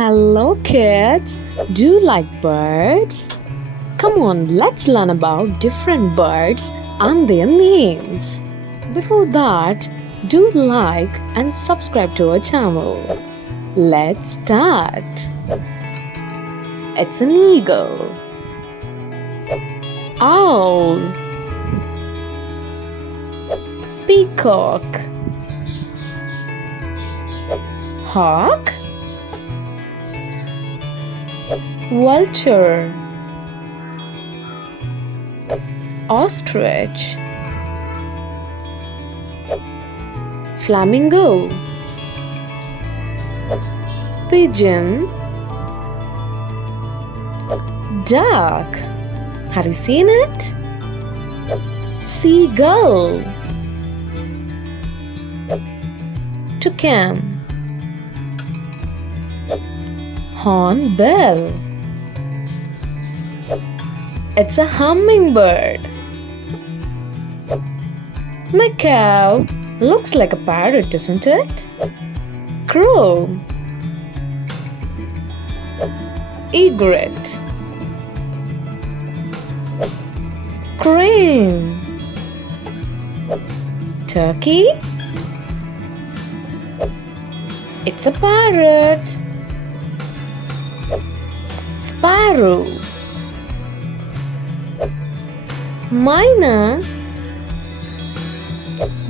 Hello kids! Do you like birds? Come on, let's learn about different birds and their names. Before that, do like and subscribe to our channel. Let's start. It's an eagle, owl, peacock, hawk, vulture, ostrich, flamingo, pigeon, duck. Have you seen it? Seagull, toucan, hornbill. It's a hummingbird. Macaw. Looks like a parrot, isn't it? Crow. Egret. Crane. Turkey. It's a parrot. Sparrow. Myna.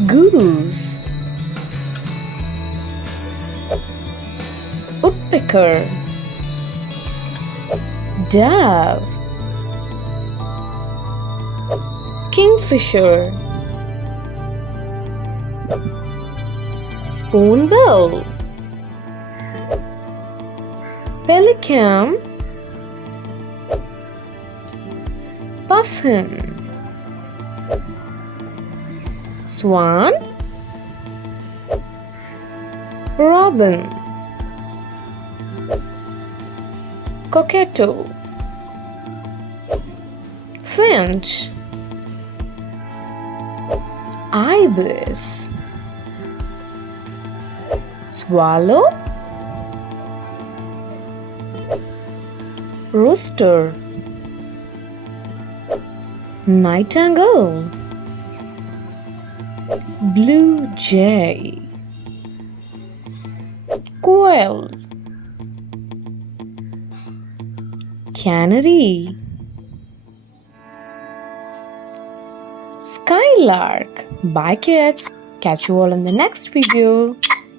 Goose. Woodpecker. Dove. Kingfisher. Spoonbill. Pelican. Puffin. Swan, robin, cockatoo, finch, ibis, swallow, rooster, nightingale, blue jay, quail, canary, skylark. Bye kids. Catch you all in the next video.